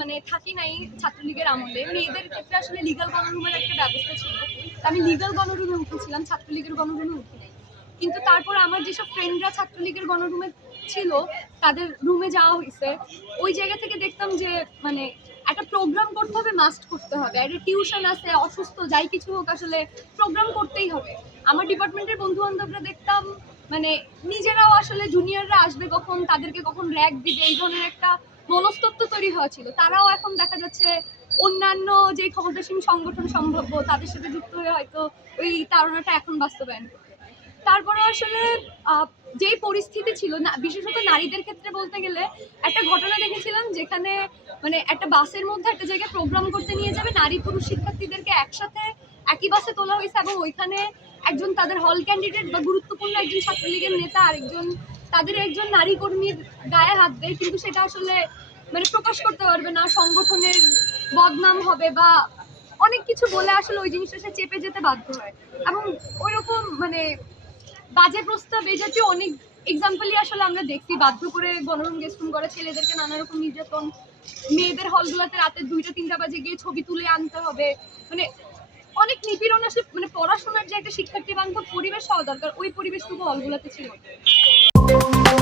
মানে থাকি নাই ছাত্রলীগের আমলে। মেয়েদের ক্ষেত্রে আসলে লিগাল গণরুমের একটা ব্যবস্থা ছিল। আমি লিগাল গণরুমে উঠেছিলাম, ছাত্রলীগের গণরুমে উঠি নাই। কিন্তু তারপর আমার যেসব ফ্রেন্ডরা ছাত্রলীগের গণরুমে ছিল, তাদের রুমে যাওয়া হয়েছে ওই জায়গা থেকে দেখতাম যে মানে একটা প্রোগ্রাম করতে হবে মাস্ট করতে হবে। একটা টিউশন আছে, অসুস্থ, যাই কিছু হোক আসলে প্রোগ্রাম করতেই হবে। আমার ডিপার্টমেন্টের বন্ধু বান্ধবরা দেখতাম মানে নিজেরাও আসলে জুনিয়ররা আসবে কখন, তাদেরকে কখন র্যাক দিবে, এই ধরনের একটা মনস্তত্ব তৈরি হওয়া ছিল তারাও এখন দেখা যাচ্ছে অন্যান্য যে ক্ষমতাসীন সংগঠন সম্ভাব্য, তাদের সাথে যুক্ত হয়ে হয়তো ওই তাড়নাটা এখন বাস্তবায়ন তারপরে আসলে যেই পরিস্থিতি ছিল, না, বিশেষত নারীদের ক্ষেত্রে বলতে গেলে, একটা ঘটনা দেখেছিলাম যেখানে মানে একটা বাসের মধ্যে একটা জায়গায় প্রোগ্রাম করতে নিয়ে যাবে নারী পুরুষ শিক্ষার্থীদেরকে একসাথে একই বাসে তোলা হয়েছে এবং ওইখানে একজন তাদের হল ক্যান্ডিডেট বা গুরুত্বপূর্ণ একজন ছাত্রলীগের নেতা আরেকজন তাদের একজন নারী কর্মীর গায়ে হাত দেয়, কিন্তু সেটা আসলে মানে প্রকাশ করতে পারবে না, সংগঠনের বদনাম হবে বা অনেক কিছু বলে আসলে ওই জিনিসটা সে চেপে যেতে বাধ্য হয়। এবং ওই রকম মানে বাজে প্রস্তাব এই জাতীয় অনেক এক্সাম্পলই আসলে আমরা দেখছি। বাধ্য করে গণরুম গেস্টুম করে ছেলেদেরকে নানা রকম নির্যাতন। মেয়েদের হলগুলোতে রাতে দুইটা, তিনটা বাজে গিয়ে ছবি তুলে আনতে হবে। মানে অনেক নিপীড়ন আসলে মানে পড়াশোনার যে একটা শিক্ষার্থী বান্ধব পরিবেশ হওয়া দরকার, ওই পরিবেশটুকু হলগুলোতে ছিল। না।